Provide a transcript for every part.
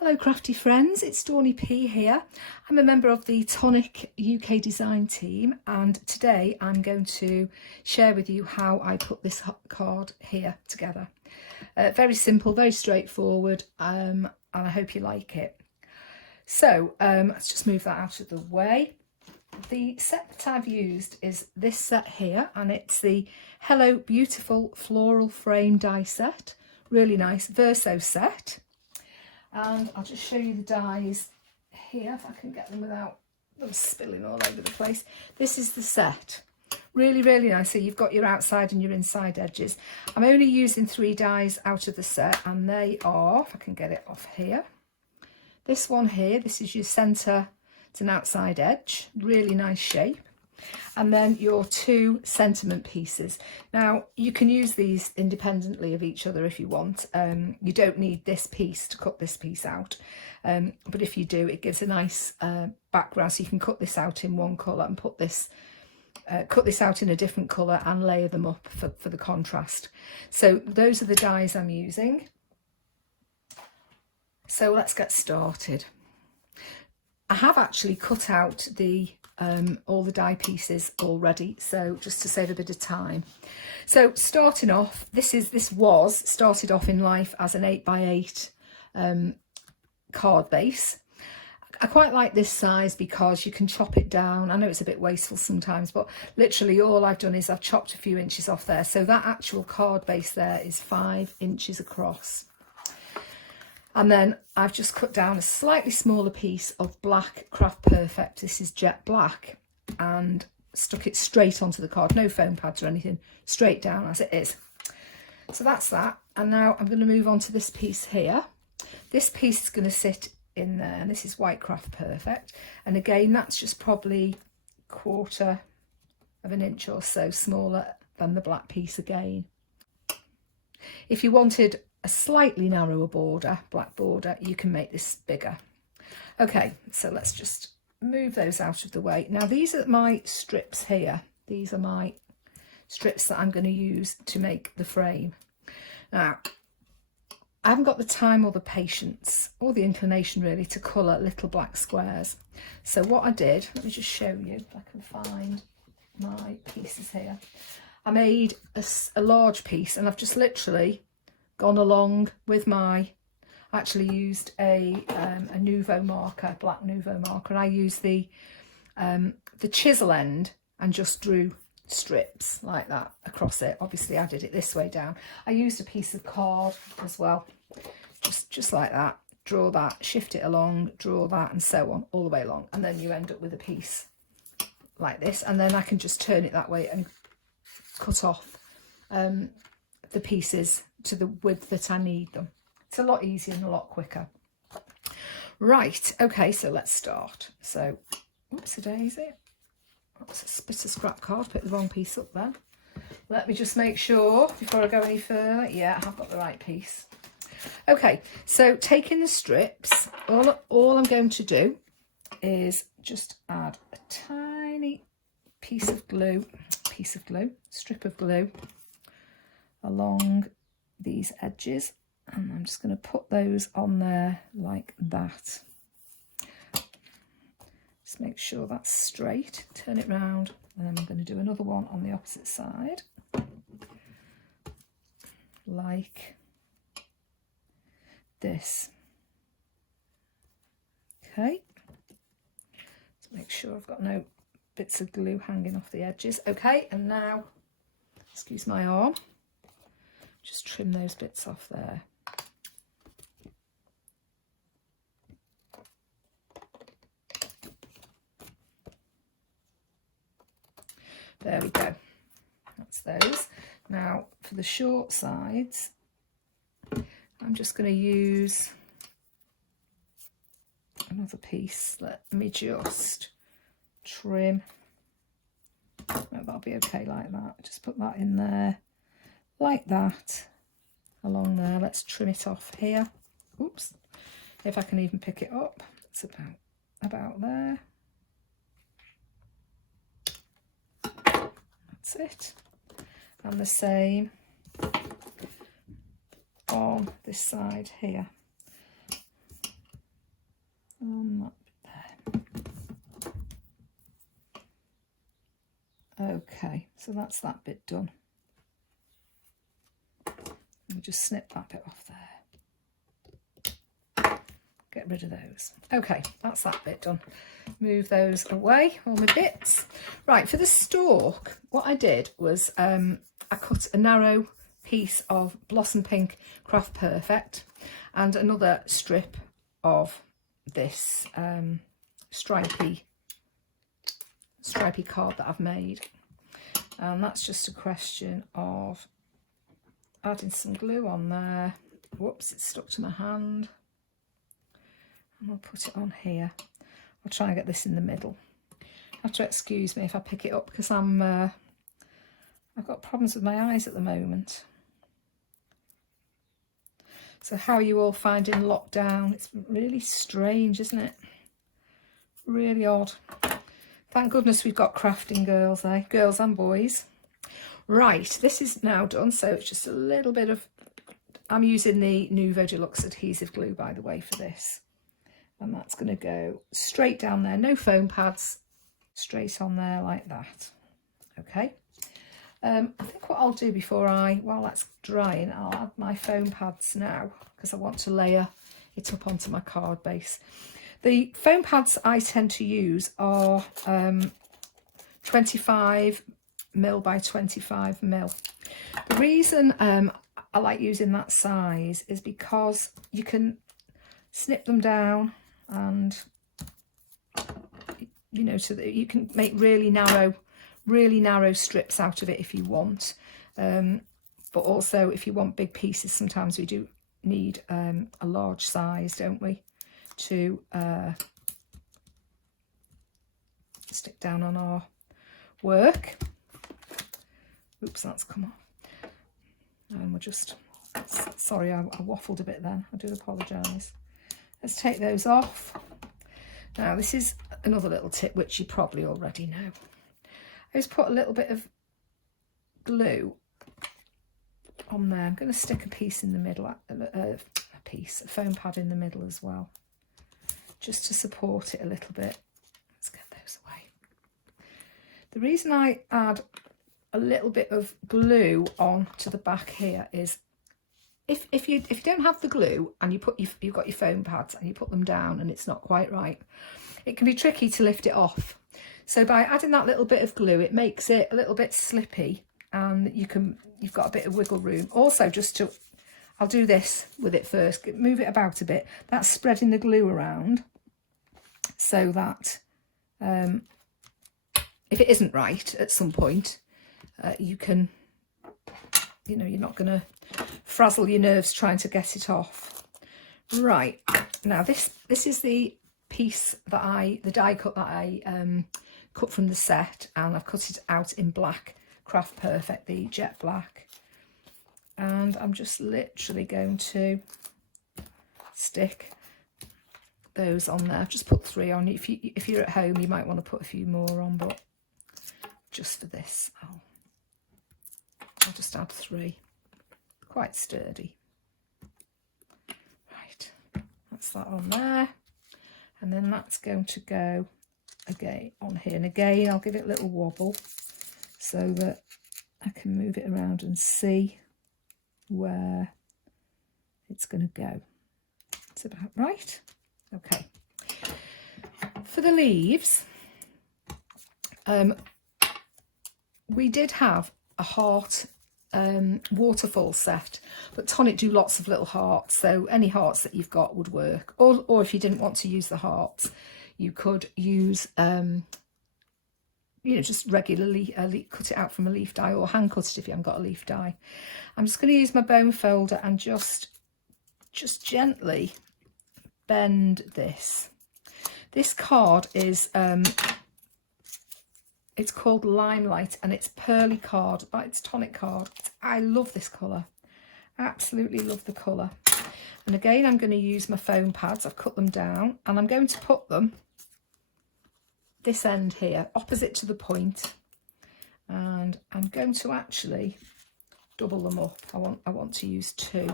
Hello crafty friends, it's Dawny P here. I'm a member of the Tonic UK design team, and today I'm going to share with you how I put this card here together. Very simple, very straightforward, and I hope you like it. So let's just move that out of the way. The set that I've used is this set here, and it's the Hello Beautiful Floral Frame die set. Really nice Verso set. And I'll just show you the dies here, if I can get them without them spilling all over the place. This is the set. Really, really nice. So you've got your outside and your inside edges. I'm only using 3 dies out of the set, and they are, if I can get it off here, this one here, this is your centre to an outside edge. Really nice shape. And then your 2 sentiment pieces. Now you can use these independently of each other if you want. You don't need this piece to cut this piece out, but if you do, it gives a nice background, so you can cut this out in one colour and cut this out in a different colour and layer them up for the contrast. So those are the dies I'm using. So let's get started. I have actually cut out the all the die pieces already, so just to save a bit of time. So starting off, this started off in life as an 8x8 card base. I quite like this size because you can chop it down. I know it's a bit wasteful sometimes, but literally all I've done is I've chopped a few inches off there. So that actual card base there is 5 inches across. And then I've just cut down a slightly smaller piece of black Craft Perfect. This is jet black, and stuck it straight onto the card. No foam pads or anything, straight down as it is. So that's that. And now I'm going to move on to this piece here. This piece is going to sit in there, and this is white Craft Perfect. And again, that's just probably 1/4 of an inch or so smaller than the black piece again. If you wanted a slightly narrower border, black border, you can make this bigger. Okay, so let's just move those out of the way. Now these are my strips here. These are my strips that I'm going to use to make the frame. Now, I haven't got the time or the patience or the inclination really to colour little black squares. So what I did, let me just show you if I can find my pieces here. I made a large piece, and I've just literally gone along with I actually used a Nuvo marker, black Nuvo marker, and I used the chisel end and just drew strips like that across it. Obviously I did it this way down. I used a piece of card as well, just like that. Draw that, shift it along, draw that, and so on all the way along, and then you end up with a piece like this, and then I can just turn it that way and cut off the pieces to the width that I need them. It's a lot easier and a lot quicker. Right, okay, so let's start. So, whoopsie daisy, that's a bit of scrap card, put the wrong piece up there. Let me just make sure before I go any further. Yeah, I have got the right piece. Okay, so taking the strips, all I'm going to do is just add a tiny strip of glue along these edges, and I'm just going to put those on there like that. Just make sure that's straight, turn it round, and then I'm going to do another one on the opposite side like this. Okay, so make sure I've got no bits of glue hanging off the edges. Okay, and now, excuse my arm, just trim those bits off there. There we go. That's those. Now for the short sides, I'm just going to use another piece. Let me just trim. No, that'll be okay like that. Just put that in there like that, along there. Let's trim it off here. Oops, if I can even pick it up. It's about there. That's it. And the same on this side here. So that's that bit done. And just snip that bit off there. Get rid of those. Okay, that's that bit done. Move those away, all my bits. Right, for the stalk, what I did was I cut a narrow piece of Blossom Pink Craft Perfect and another strip of this stripy card that I've made. And that's just a question of adding some glue on there. Whoops, it's stuck to my hand. And I'll put it on here. I'll try and get this in the middle. You have to excuse me if I pick it up because I've got problems with my eyes at the moment. So how are you all finding lockdown? It's really strange, isn't it? Really odd. Thank goodness we've got crafting girls, eh? Girls and boys. Right, this is now done, so it's just a little bit of... I'm using the Nuvo Deluxe adhesive glue, by the way, for this. And that's going to go straight down there. No foam pads. Straight on there like that. Okay. I think what I'll do while that's drying, I'll add my foam pads now because I want to layer it up onto my card base. The foam pads I tend to use are 25mm by 25mm. The reason I like using that size is because you can snip them down and, you know, so that you can make really narrow strips out of it if you want. But also if you want big pieces, sometimes we do need a large size, don't we, to stick down on our work. Oops, that's come off. And we're just, sorry, I waffled a bit then. I do apologise. Let's take those off. Now, this is another little tip which you probably already know. I just put a little bit of glue on there. I'm going to stick a piece in the middle, a foam pad in the middle as well, just to support it a little bit. Let's get those away. The reason I add a little bit of glue on to the back here is if you don't have the glue and you've got your foam pads and you put them down and it's not quite right, it can be tricky to lift it off. So by adding that little bit of glue, it makes it a little bit slippy and you've got a bit of wiggle room. Also, I'll do this with it first, move it about a bit. That's spreading the glue around so that if it isn't right at some point, you can, you know, you're not going to frazzle your nerves trying to get it off. Right, now this is the piece that the die cut that I cut from the set, and I've cut it out in black Craft Perfect, the jet black, and I'm just literally going to stick those on there. I've just put 3 on. If you're at home, you might want to put a few more on, but just for this I'll just add 3. Quite sturdy. Right, that's that on there, and then that's going to go again on here, and again I'll give it a little wobble so that I can move it around and see where it's going to go. It's about right. Okay, for the leaves, we did have a heart waterfall set, but Tonic do lots of little hearts, so any hearts that you've got would work, or if you didn't want to use the hearts, you could use you know, just regularly cut it out from a leaf die, or hand cut it if you haven't got a leaf die. I'm just going to use my bone folder and just gently bend this. This card is it's called Limelight, and it's pearly card, but it's Tonic card. I love this colour. Absolutely love the colour. And again, I'm going to use my foam pads. I've cut them down, and I'm going to put them this end here, opposite to the point, and I'm going to actually double them up. I want to use 2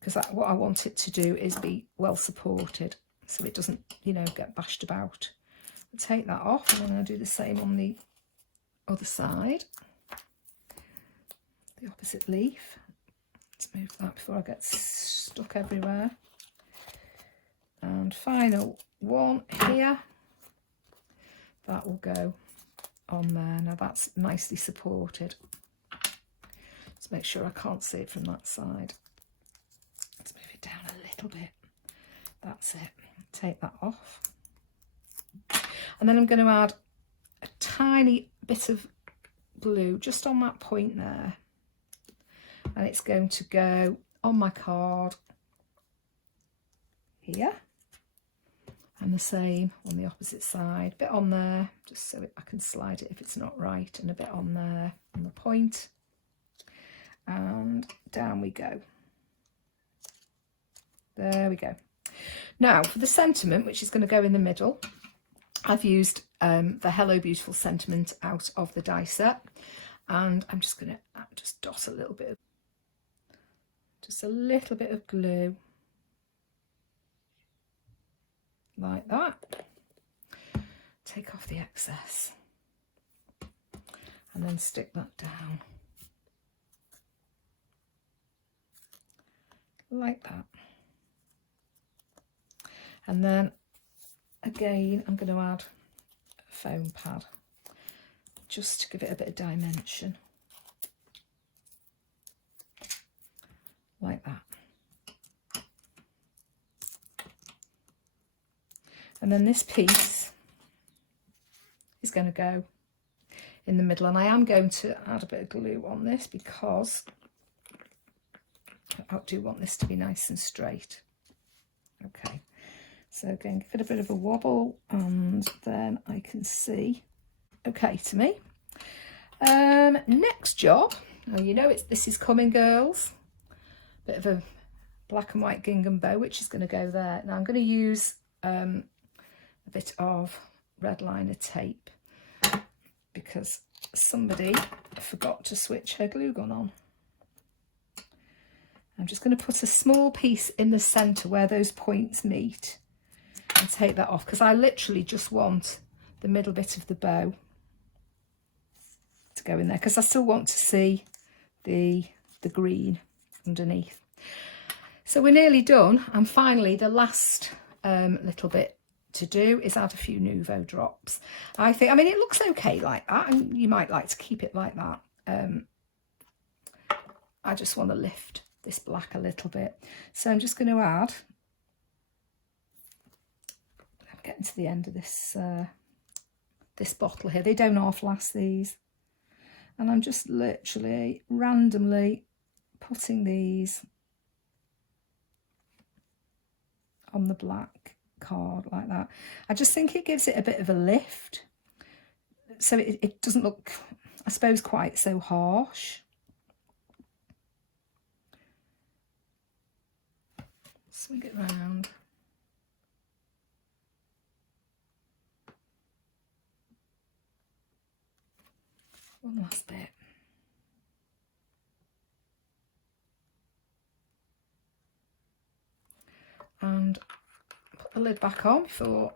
because what I want it to do is be well supported, so it doesn't, you know, get bashed about. I'll take that off, and then I'll do the same on the other side, the opposite leaf. Let's move that before I get stuck everywhere. And final one here, that will go on there. Now that's nicely supported. Let's make sure I can't see it from that side. Let's move it down a little bit. That's it. Take that off. And then I'm going to add a tiny bit of glue just on that point there. And it's going to go on my card here. And the same on the opposite side. A bit on there, just so I can slide it if it's not right. And a bit on there on the point. And down we go. There we go. Now for the sentiment, which is going to go in the middle, I've used the Hello Beautiful sentiment out of the die set, and I'm just going to just dot a little bit of glue like that. Take off the excess and then stick that down like that. And then again, I'm going to add a foam pad just to give it a bit of dimension, like that. And then this piece is going to go in the middle, and I am going to add a bit of glue on this because I do want this to be nice and straight. Okay. So again, give it a bit of a wobble, and then I can see okay to me. Next job, well, you know this is coming, girls. Bit of a black and white gingham bow, which is going to go there. Now I'm going to use a bit of red liner tape because somebody forgot to switch her glue gun on. I'm just going to put a small piece in the centre where those points meet and take that off, because I literally just want the middle bit of the bow to go in there, because I still want to see the green underneath. So we're nearly done, and finally the last little bit to do is add a few Nuvo drops. I mean it looks okay like that, and you might like to keep it like that. I just want to lift this black a little bit, so I'm just going to add, I'm getting to the end of this this bottle here, they don't half last these, and I'm just literally randomly putting these on the black card like that. I just think it gives it a bit of a lift, so it doesn't look, I suppose, quite so harsh. Swing it round. One last bit. And put the lid back on before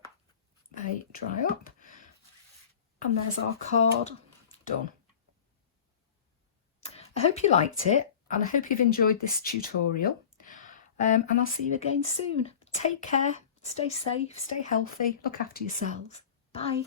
they dry up. And there's our card done. I hope you liked it, and I hope you've enjoyed this tutorial. And I'll see you again soon. Take care, stay safe, stay healthy, look after yourselves. Bye.